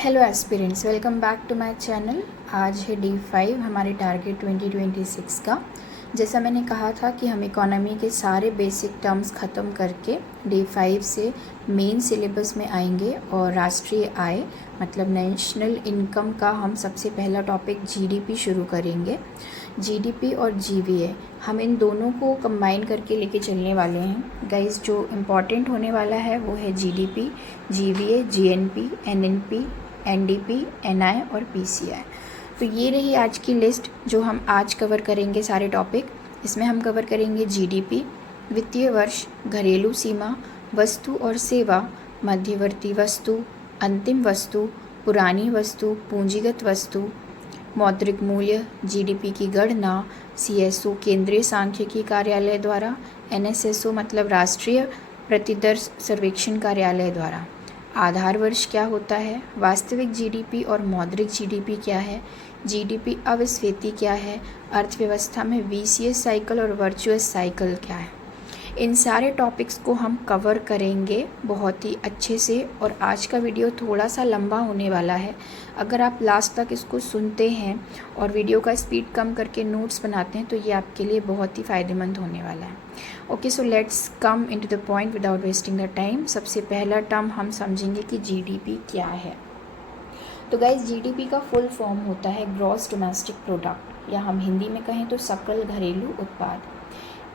Hello aspirants, welcome back to my channel. आज है day 5 हमारे टारगेट 2026 का। जैसा मैंने कहा था कि हम इकोनॉमी के सारे बेसिक टर्म्स ख़त्म करके डे 5 से मेन सिलेबस में आएंगे और राष्ट्रीय आय मतलब नेशनल इनकम का हम सबसे पहला टॉपिक जीडीपी शुरू करेंगे। जीडीपी और जीवीए हम इन दोनों को कंबाइन करके लेके चलने वाले हैं। गाइस, जो इम्पॉर्टेंट होने वाला है वो है GDP, GVA, GNP, NNP, NDP, NI और पीसीआई। तो ये रही आज की लिस्ट जो हम आज कवर करेंगे सारे टॉपिक। इसमें हम कवर करेंगे जीडीपी, वित्तीय वर्ष, घरेलू सीमा, वस्तु और सेवा, मध्यवर्ती वस्तु, अंतिम वस्तु, पुरानी वस्तु, पूंजीगत वस्तु, मौद्रिक मूल्य, जीडीपी की गणना, सीएसओ केंद्रीय सांख्यिकी कार्यालय द्वारा, एनएसएसओ मतलब राष्ट्रीय प्रतिदर सर्वेक्षण कार्यालय द्वारा, आधार वर्ष क्या होता है, वास्तविक जीडीपी और मौद्रिक जीडीपी क्या है, जीडीपी अविस्फीति क्या है, अर्थव्यवस्था में वीसीएस साइकिल और वर्चुअस साइकिल क्या है। इन सारे टॉपिक्स को हम कवर करेंगे बहुत ही अच्छे से। और आज का वीडियो थोड़ा सा लंबा होने वाला है। अगर आप लास्ट तक इसको सुनते हैं और वीडियो का स्पीड कम करके नोट्स बनाते हैं तो ये आपके लिए बहुत ही फ़ायदेमंद होने वाला है। Okay, so let's come into the point without wasting the time. सबसे पहला टर्म हम समझेंगे कि जीडीपी क्या है। तो गाइस, जीडीपी का फुल फॉर्म होता है ग्रॉस डोमेस्टिक प्रोडक्ट, या हम हिंदी में कहें तो सकल घरेलू उत्पाद।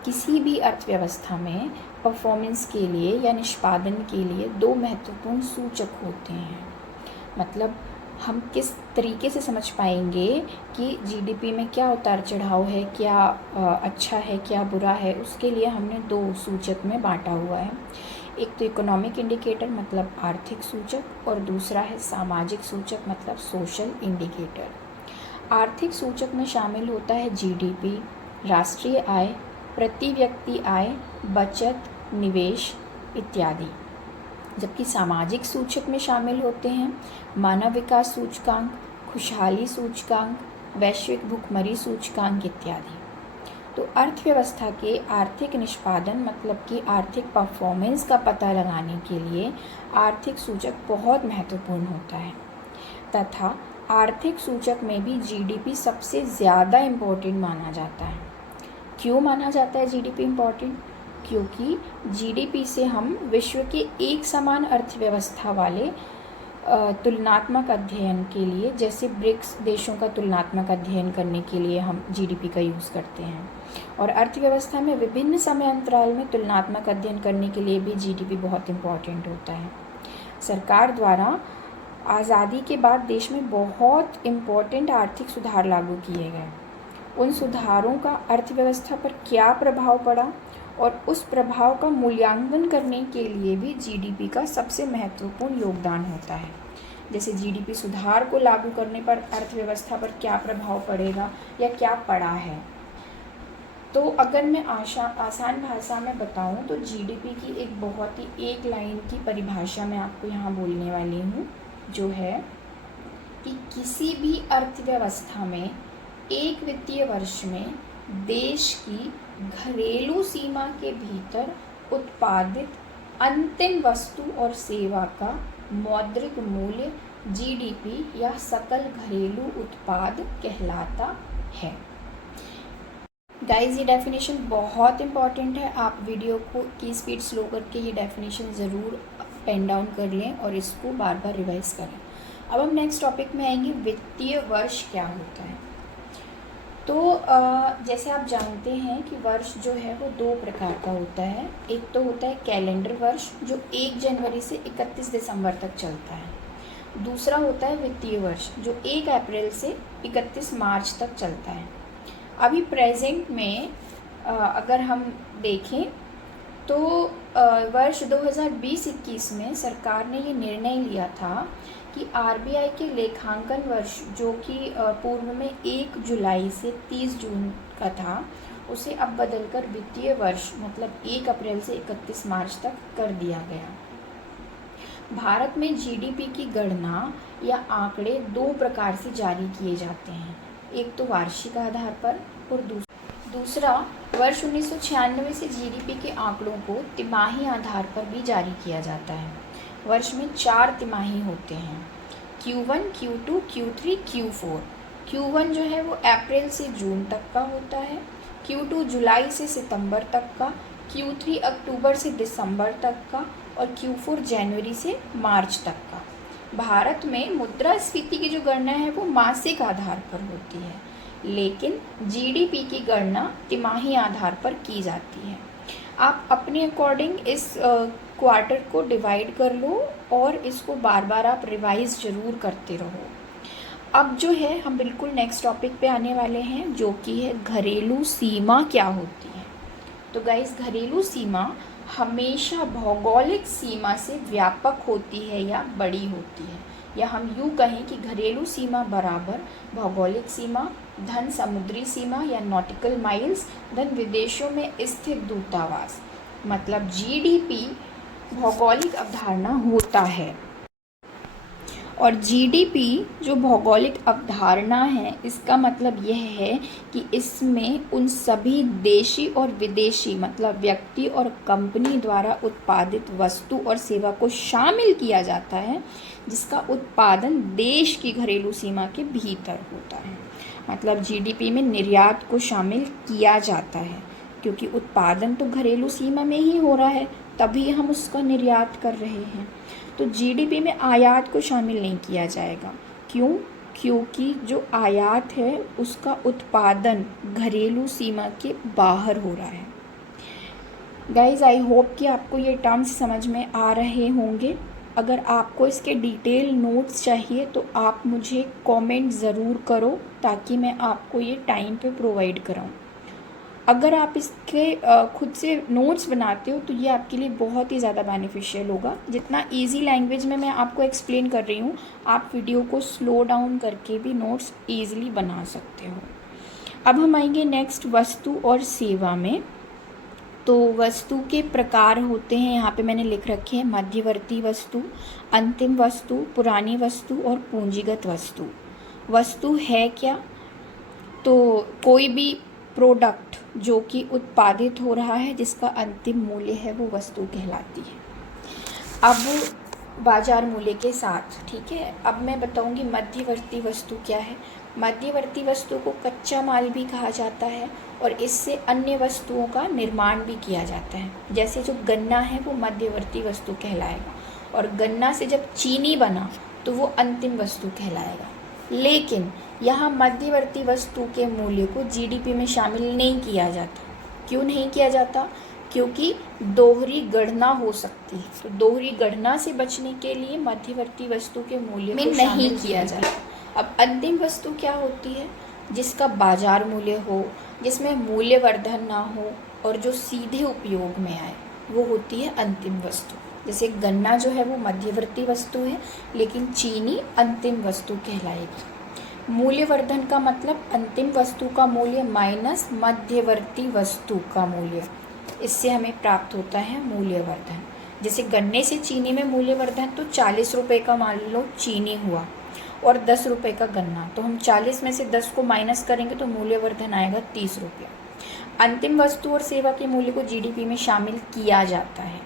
किसी भी अर्थव्यवस्था में परफॉर्मेंस के लिए या निष्पादन के लिए दो महत्वपूर्ण सूचक होते हैं। मतलब हम किस तरीके से समझ पाएंगे कि जीडीपी में क्या उतार चढ़ाव है, क्या अच्छा है, क्या बुरा है, उसके लिए हमने दो सूचक में बांटा हुआ है। एक तो इकोनॉमिक इंडिकेटर मतलब आर्थिक सूचक, और दूसरा है सामाजिक सूचक मतलब सोशल इंडिकेटर। आर्थिक सूचक में शामिल होता है जीडीपी, राष्ट्रीय आय, प्रति व्यक्ति आय, बचत, निवेश इत्यादि। जबकि सामाजिक सूचक में शामिल होते हैं मानव विकास सूचकांक, खुशहाली सूचकांक, वैश्विक भुखमरी सूचकांक इत्यादि। तो अर्थव्यवस्था के आर्थिक निष्पादन मतलब कि आर्थिक परफॉर्मेंस का पता लगाने के लिए आर्थिक सूचक बहुत महत्वपूर्ण होता है। तथा आर्थिक सूचक में भी जीडीपी सबसे ज़्यादा इम्पोर्टेंट माना जाता है। क्यों माना जाता है जीडीपी इम्पॉर्टेंट? क्योंकि जीडीपी से हम विश्व के एक समान अर्थव्यवस्था वाले तुलनात्मक अध्ययन के लिए, जैसे ब्रिक्स देशों का तुलनात्मक अध्ययन करने के लिए हम जीडीपी का यूज़ करते हैं, और अर्थव्यवस्था में विभिन्न समय अंतराल में तुलनात्मक अध्ययन करने के लिए भी जीडीपी बहुत इम्पॉर्टेंट होता है। सरकार द्वारा आज़ादी के बाद देश में बहुत इम्पॉर्टेंट आर्थिक सुधार लागू किए गए। उन सुधारों का अर्थव्यवस्था पर क्या प्रभाव पड़ा और उस प्रभाव का मूल्यांकन करने के लिए भी जीडीपी का सबसे महत्वपूर्ण योगदान होता है। जैसे जीडीपी सुधार को लागू करने पर अर्थव्यवस्था पर क्या प्रभाव पड़ेगा या क्या पड़ा है। तो अगर मैं आसान भाषा में बताऊं तो जीडीपी की एक बहुत ही एक लाइन की परिभाषा मैं आपको यहाँ बोलने वाली हूँ, जो है कि किसी भी अर्थव्यवस्था में एक वित्तीय वर्ष में देश की घरेलू सीमा के भीतर उत्पादित अंतिम वस्तु और सेवा का मौद्रिक मूल्य जीडीपी या सकल घरेलू उत्पाद कहलाता है। गाइस, ये डेफिनेशन बहुत इम्पॉर्टेंट है। आप वीडियो की स्पीड स्लो करके ये डेफिनेशन ज़रूर पेन डाउन कर लें और इसको बार बार रिवाइज करें। अब हम नेक्स्ट टॉपिक में आएंगे, वित्तीय वर्ष क्या होता है। तो जैसे आप जानते हैं कि वर्ष जो है वो दो प्रकार का होता है। एक तो होता है कैलेंडर वर्ष जो 1 जनवरी से 31 दिसंबर तक चलता है। दूसरा होता है वित्तीय वर्ष जो 1 अप्रैल से 31 मार्च तक चलता है। अभी प्रेजेंट में अगर हम देखें तो वर्ष 2020-21 में सरकार ने ये निर्णय लिया था कि आरबीआई के लेखांकन वर्ष जो कि पूर्व में 1 जुलाई से 30 जून का था, उसे अब बदलकर वित्तीय वर्ष मतलब 1 अप्रैल से 31 मार्च तक कर दिया गया। भारत में जीडीपी की गणना या आंकड़े दो प्रकार से जारी किए जाते हैं। एक तो वार्षिक आधार पर और दूसरा वर्ष 1996 से जीडीपी के आंकड़ों को तिमाही आधार पर भी जारी किया जाता है। वर्ष में 4 तिमाही होते हैं। Q1, Q2, Q3, Q4। Q1 जो है वो अप्रैल से जून तक का होता है, Q2 जुलाई से सितंबर तक का, Q3 अक्टूबर से दिसंबर तक का और Q4 जनवरी से मार्च तक का। भारत में मुद्रास्फीति की जो गणना है वो मासिक आधार पर होती है, लेकिन जीडीपी की गणना तिमाही आधार पर की जाती है। आप अपने अकॉर्डिंग इस क्वार्टर को डिवाइड कर लो और इसको बार बार आप रिवाइज ज़रूर करते रहो। अब जो है हम बिल्कुल नेक्स्ट टॉपिक पे आने वाले हैं, जो कि है घरेलू सीमा क्या होती है। तो गाइस, घरेलू सीमा हमेशा भौगोलिक सीमा से व्यापक होती है या बड़ी होती है, या हम यूँ कहें कि घरेलू सीमा बराबर भौगोलिक सीमा धन समुद्री सीमा या नॉटिकल माइल्स धन विदेशों में स्थित दूतावास, मतलब जीडीपी भौगोलिक अवधारणा होता है। और जीडीपी जो भौगोलिक अवधारणा है, इसका मतलब यह है कि इसमें उन सभी देशी और विदेशी मतलब व्यक्ति और कंपनी द्वारा उत्पादित वस्तु और सेवा को शामिल किया जाता है, जिसका उत्पादन देश की घरेलू सीमा के भीतर होता है। मतलब जीडीपी में निर्यात को शामिल किया जाता है, क्योंकि उत्पादन तो घरेलू सीमा में ही हो रहा है, तभी हम उसका निर्यात कर रहे हैं। तो जीडीपी में आयात को शामिल नहीं किया जाएगा। क्यों? क्योंकि जो आयात है उसका उत्पादन घरेलू सीमा के बाहर हो रहा है। गाइज, आई होप कि आपको ये टर्म्स समझ में आ रहे होंगे। अगर आपको इसके डिटेल नोट्स चाहिए तो आप मुझे कमेंट ज़रूर करो, ताकि मैं आपको ये टाइम पे प्रोवाइड कराऊँ। अगर आप इसके खुद से नोट्स बनाते हो तो ये आपके लिए बहुत ही ज़्यादा बेनिफिशियल होगा। जितना इजी लैंग्वेज में मैं आपको एक्सप्लेन कर रही हूँ, आप वीडियो को स्लो डाउन करके भी नोट्स ईजिली बना सकते हो। अब हम आएंगे नेक्स्ट वस्तु और सेवा में। तो वस्तु के प्रकार होते हैं, यहाँ पे मैंने लिख रखे हैं मध्यवर्ती वस्तु, अंतिम वस्तु, पुरानी वस्तु और पूंजीगत वस्तु। वस्तु है क्या? तो कोई भी प्रोडक्ट जो कि उत्पादित हो रहा है, जिसका अंतिम मूल्य है, वो वस्तु कहलाती है। अब बाजार मूल्य के साथ, ठीक है, अब मैं बताऊंगी मध्यवर्ती वस्तु क्या है। मध्यवर्ती वस्तु को कच्चा माल भी कहा जाता है और इससे अन्य वस्तुओं का निर्माण भी किया जाता है। जैसे जो गन्ना है वो मध्यवर्ती वस्तु कहलाएगा, और गन्ना से जब चीनी बना तो वो अंतिम वस्तु कहलाएगा। लेकिन यहाँ मध्यवर्ती वस्तु के मूल्य को जीडीपी में शामिल नहीं किया जाता। क्यों नहीं किया जाता? क्योंकि दोहरी गणना हो सकती है। तो दोहरी गणना से बचने के लिए मध्यवर्ती वस्तु के मूल्य में नहीं किया जाता। अब अंतिम वस्तु क्या होती है? जिसका बाजार मूल्य हो, जिसमें मूल्यवर्धन ना हो और जो सीधे उपयोग में आए, वो होती है अंतिम वस्तु। जैसे गन्ना जो है वो मध्यवर्ती वस्तु है, लेकिन चीनी अंतिम वस्तु कहलाएगी। मूल्यवर्धन का मतलब अंतिम वस्तु का मूल्य माइनस मध्यवर्ती वस्तु का मूल्य, इससे हमें प्राप्त होता है मूल्यवर्धन। जैसे गन्ने से चीनी में मूल्यवर्धन, तो 40 रुपये का मान लो चीनी हुआ और 10 रुपये का गन्ना, तो हम 40 में से 10 को माइनस करेंगे तो मूल्यवर्धन आएगा 30 रुपये। अंतिम वस्तु और सेवा के मूल्य को जीडीपी में शामिल किया जाता है।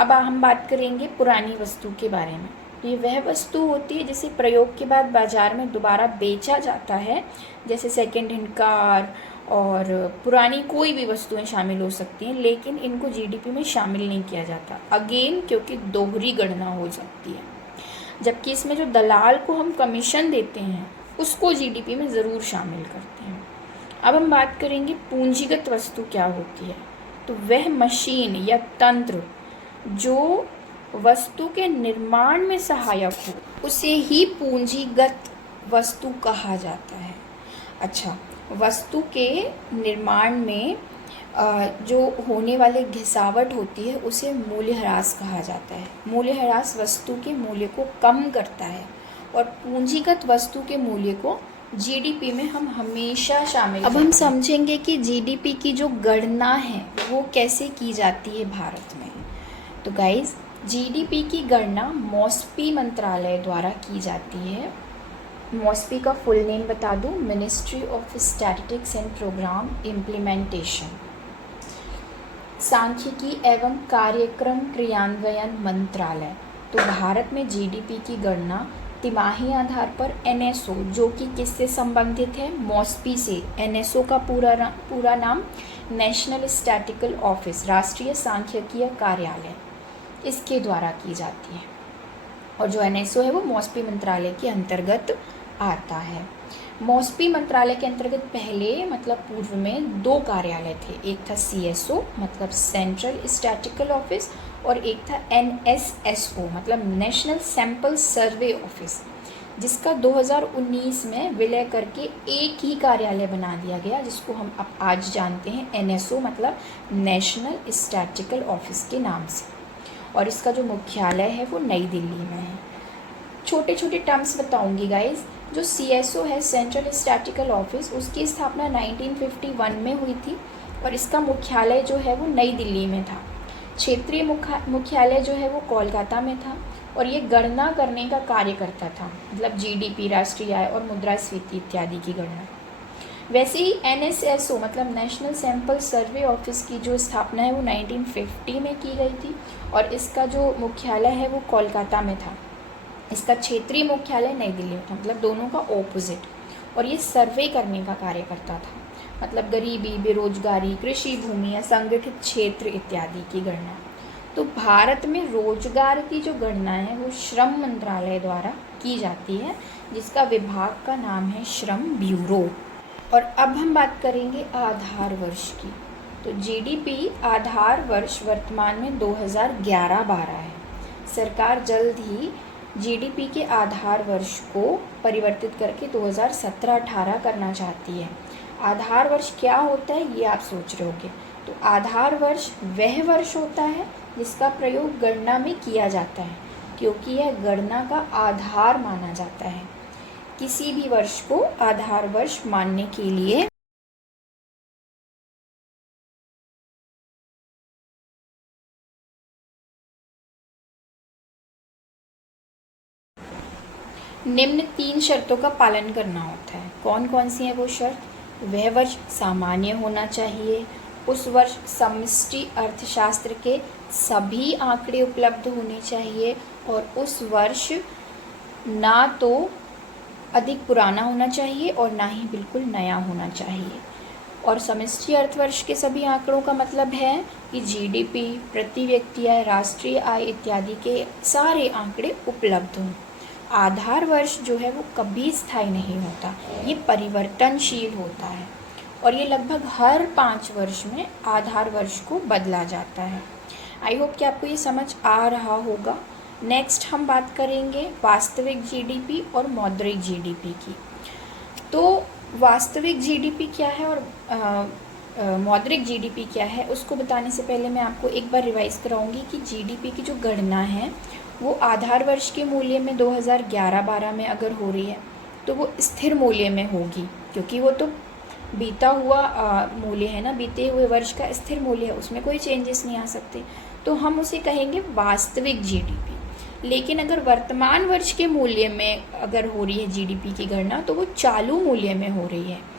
अब हम बात करेंगे पुरानी वस्तु के बारे में। तो ये वह वस्तु होती है जिसे प्रयोग के बाद बाजार में दोबारा बेचा जाता है, जैसे सेकेंड हैंड कार और पुरानी कोई भी वस्तुएं शामिल हो सकती हैं, लेकिन इनको जीडीपी में शामिल नहीं किया जाता। अगेन, क्योंकि दोहरी गणना हो सकती है। जबकि इसमें जो दलाल को हम कमीशन देते हैं उसको जीडीपी में ज़रूर शामिल करते हैं। अब हम बात करेंगे पूंजीगत वस्तु क्या होती है। तो वह मशीन या तंत्र जो वस्तु के निर्माण में सहायक हो, उसे ही पूंजीगत वस्तु कहा जाता है। अच्छा, वस्तु के निर्माण में जो होने वाली घिसावट होती है उसे मूल्यह्रास कहा जाता है। मूल्यह्रास वस्तु के मूल्य को कम करता है, और पूंजीगत वस्तु के मूल्य को जीडीपी में हम हमेशा शामिल। अब हम समझेंगे कि जीडीपी की जो गणना है वो कैसे की जाती है भारत में। तो गाइज, जीडीपी की गणना मॉस्पी मंत्रालय द्वारा की जाती है। मॉस्पी का फुल नेम बता दूं, ministry of statistics and programme implementation, सांख्यिकी एवं कार्यक्रम क्रियान्वयन मंत्रालय। तो भारत में जीडीपी की गणना तिमाही आधार पर एनएसओ, जो कि किससे संबंधित है, मॉस्पी से। एनएसओ का पूरा नाम नेशनल स्टैटिकल ऑफिस, राष्ट्रीय सांख्यिकीय कार्यालय, इसके द्वारा की जाती है। और जो एनएसओ है वो मॉस्पी मंत्रालय के अंतर्गत आता है। मॉस्पी मंत्रालय के अंतर्गत पहले मतलब पूर्व में 2 कार्यालय थे, एक था सीएसओ मतलब सेंट्रल स्टैटिकल ऑफिस, और एक था एनएसएसओ मतलब नेशनल सैंपल सर्वे ऑफिस, जिसका 2019 में विलय करके एक ही कार्यालय बना दिया गया, जिसको हम अब आज जानते हैं एनएसओ मतलब नेशनल स्टैटिकल ऑफिस के नाम से। और इसका जो मुख्यालय है वो नई दिल्ली में है। छोटे छोटे टर्म्स बताऊंगी गाइज। जो सीएसओ है सेंट्रल स्टैटिकल ऑफिस, उसकी स्थापना 1951 में हुई थी और इसका मुख्यालय जो है वो नई दिल्ली में था। क्षेत्रीय मुख्यालय जो है वो कोलकाता में था और ये गणना करने का कार्य करता था, मतलब जीडीपी, राष्ट्रीय आय और मुद्रास्फीति इत्यादि की गणना। वैसे ही एनएसएसओ मतलब नेशनल सैंपल सर्वे ऑफिस की जो स्थापना है वो 1950 में की गई थी और इसका जो मुख्यालय है वो कोलकाता में था। इसका क्षेत्रीय मुख्यालय नई दिल्ली में था, मतलब दोनों का ऑपोजिट। और ये सर्वे करने का कार्य करता था, मतलब गरीबी, बेरोजगारी, कृषि भूमि, असंगठित क्षेत्र इत्यादि की गणना। तो भारत में रोजगार की जो गणना है वो श्रम मंत्रालय द्वारा की जाती है, जिसका विभाग का नाम है श्रम ब्यूरो। और अब हम बात करेंगे आधार वर्ष की। तो जीडीपी आधार वर्ष वर्तमान में 2011-12 है। सरकार जल्द ही जीडीपी के आधार वर्ष को परिवर्तित करके 2017-18 करना चाहती है। आधार वर्ष क्या होता है ये आप सोच रहे होंगे। तो आधार वर्ष वह वर्ष होता है जिसका प्रयोग गणना में किया जाता है, क्योंकि यह गणना का आधार माना जाता है। किसी भी वर्ष को आधार वर्ष मानने के लिए निम्न 3 शर्तों का पालन करना होता है। कौन कौन सी है वो शर्त? वह वर्ष सामान्य होना चाहिए, उस वर्ष समष्टि अर्थशास्त्र के सभी आंकड़े उपलब्ध होने चाहिए, और उस वर्ष ना तो अधिक पुराना होना चाहिए और ना ही बिल्कुल नया होना चाहिए। और समष्टि अर्थवर्ष के सभी आंकड़ों का मतलब है कि जीडीपी, प्रति व्यक्ति आय, राष्ट्रीय आय इत्यादि के सारे आंकड़े उपलब्ध हों। आधार वर्ष जो है वो कभी स्थायी नहीं होता, ये परिवर्तनशील होता है और ये लगभग हर 5 वर्ष में आधार वर्ष को बदला जाता है। आई होप कि आपको ये समझ आ रहा होगा। नेक्स्ट हम बात करेंगे वास्तविक जीडीपी और मौद्रिक जीडीपी की। तो वास्तविक जीडीपी क्या है और मौद्रिक जीडीपी क्या है, उसको बताने से पहले मैं आपको एक बार रिवाइज कराऊंगी कि जीडीपी की जो गणना है वो आधार वर्ष के मूल्य में 2011-12 में अगर हो रही है तो वो स्थिर मूल्य में होगी, क्योंकि वो तो बीता हुआ मूल्य है ना, बीते हुए वर्ष का स्थिर मूल्य है, उसमें कोई चेंजेस नहीं आ सकते, तो हम उसे कहेंगे वास्तविक जीडीपी। लेकिन अगर वर्तमान वर्ष के मूल्य में अगर हो रही है जीडीपी की गणना तो वो चालू मूल्य में हो रही है।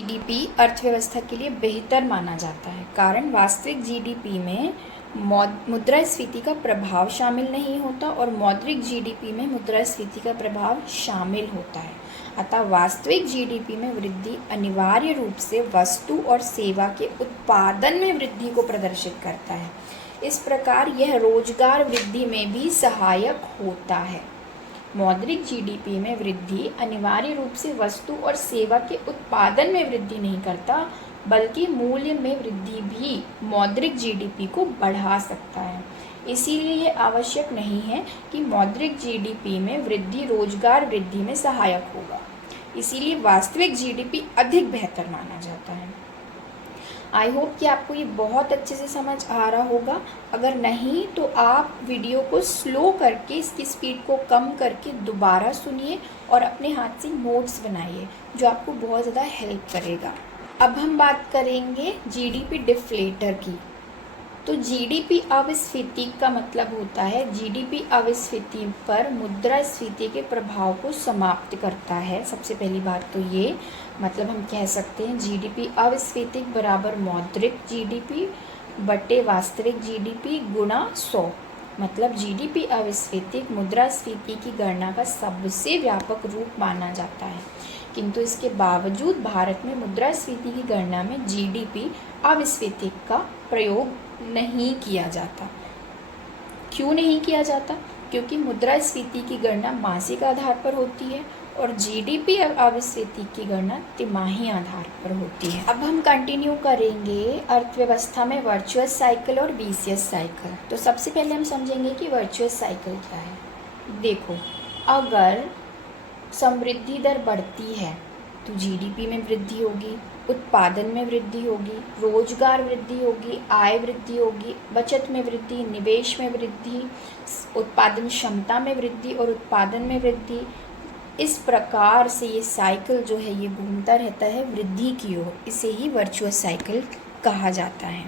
जीडीपी अर्थव्यवस्था के लिए बेहतर माना जाता है, कारण वास्तविक जीडीपी में मुद्रास्फीति का प्रभाव शामिल नहीं होता और मौद्रिक जीडीपी में मुद्रास्फीति का प्रभाव शामिल होता है। अतः वास्तविक जीडीपी में वृद्धि अनिवार्य रूप से वस्तु और सेवा के उत्पादन में वृद्धि को प्रदर्शित करता है। इस प्रकार यह रोजगार वृद्धि में भी सहायक होता है। मौद्रिक जीडीपी में वृद्धि अनिवार्य रूप से वस्तु और सेवा के उत्पादन में वृद्धि नहीं करता, बल्कि मूल्य में वृद्धि भी मौद्रिक जीडीपी को बढ़ा सकता है। इसीलिए यह आवश्यक नहीं है कि मौद्रिक जीडीपी में वृद्धि रोजगार वृद्धि में सहायक होगा। इसीलिए वास्तविक जीडीपी अधिक बेहतर माना जाता है। आई होप कि आपको ये बहुत अच्छे से समझ आ रहा होगा। अगर नहीं तो आप वीडियो को स्लो करके इसकी स्पीड को कम करके दोबारा सुनिए और अपने हाथ से नोट्स बनाइए, जो आपको बहुत ज़्यादा हेल्प करेगा। अब हम बात करेंगे जीडीपी डिफ्लेटर की। तो जीडीपी अविस्फीति का मतलब होता है जीडीपी अविस्फीति पर मुद्रास्फीति के प्रभाव को समाप्त करता है। सबसे पहली बात तो ये मतलब हम कह सकते हैं जीडीपी अविस्फीति बराबर मौद्रिक जीडीपी बटे वास्तविक जीडीपी गुणा 100। मतलब जीडीपी अविस्फीतिक मुद्रास्फीति की गणना का सबसे व्यापक रूप माना जाता है, किंतु इसके बावजूद भारत में मुद्रास्फीति की गणना में जीडीपी अविस्फीतिक का प्रयोग नहीं किया जाता। क्यों नहीं किया जाता? क्योंकि मुद्रास्फीति की गणना मासिक आधार पर होती है और जीडीपी अविस्फीति की गणना तिमाही आधार पर होती है। अब हम कंटिन्यू करेंगे अर्थव्यवस्था में वर्चुअस साइकिल और वीसीएस साइकिल। तो सबसे पहले हम समझेंगे कि वर्चुअस साइकिल क्या है। देखो, अगर समृद्धि दर बढ़ती है तो जीडीपी में वृद्धि होगी, उत्पादन में वृद्धि होगी, रोजगार वृद्धि होगी, आय वृद्धि होगी, बचत में वृद्धि, निवेश में वृद्धि, उत्पादन क्षमता में वृद्धि और उत्पादन में वृद्धि। इस प्रकार से ये साइकिल जो है ये घूमता रहता है वृद्धि की ओर। इसे ही वर्चुअस साइकिल कहा जाता है।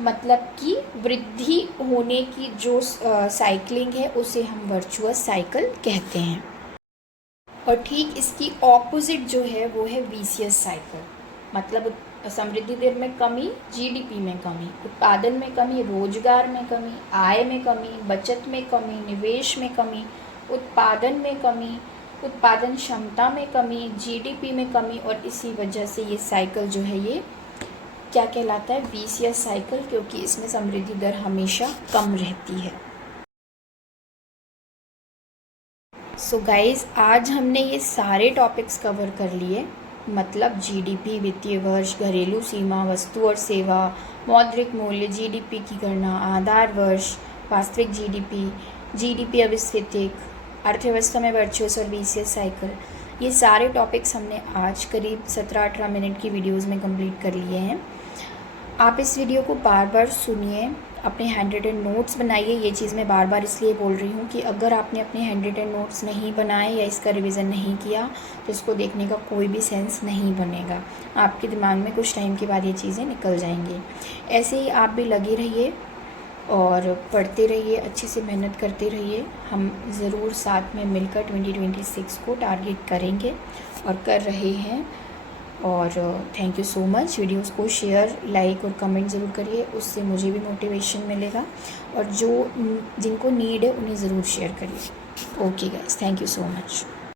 मतलब कि वृद्धि होने की जो साइकिलिंग है उसे हम वर्चुअस साइकिल कहते हैं। और ठीक इसकी ऑपोजिट जो है वो है वीसीएस साइकिल। मतलब समृद्धि दर में कमी, जीडीपी में कमी, उत्पादन में कमी, रोजगार में कमी, आय में कमी, बचत में कमी, निवेश में कमी, उत्पादन में कमी, उत्पादन क्षमता में कमी, जीडीपी में कमी। और इसी वजह से ये साइकिल जो है ये क्या कहलाता है? वीसीएस साइकिल, क्योंकि इसमें समृद्धि दर हमेशा कम रहती है। सो गाइज़, आज हमने ये सारे टॉपिक्स कवर कर लिए। मतलब जीडीपी, वित्तीय वर्ष, घरेलू सीमा, वस्तु और सेवा, मौद्रिक मूल्य, जीडीपी की गणना, आधार वर्ष, वास्तविक जीडीपी, जीडीपी अविस्फीतिक, अर्थव्यवस्था में वर्चुअस और वीसीएस साइकिल। ये सारे टॉपिक्स हमने आज करीब 17-18 मिनट की वीडियोज़ में कंप्लीट कर लिए हैं। आप इस वीडियो को बार बार सुनिए, अपने हैंड रिटन नोट्स बनाइए। ये चीज़ मैं बार बार इसलिए बोल रही हूँ कि अगर आपने अपने हैंड रिटन नोट्स नहीं बनाए या इसका रिवीजन नहीं किया तो इसको देखने का कोई भी सेंस नहीं बनेगा। आपके दिमाग में कुछ टाइम के बाद ये चीज़ें निकल जाएंगी। ऐसे ही आप भी लगे रहिए और पढ़ते रहिए, अच्छे से मेहनत करते रहिए। हम ज़रूर साथ में मिलकर 2026 को टारगेट करेंगे और कर रहे हैं। और thank you so much. Videos को शेयर, लाइक और कमेंट ज़रूर करिए, उससे मुझे भी मोटिवेशन मिलेगा। और जिनको नीड है उन्हें ज़रूर शेयर करिए। Okay guys, thank you so much.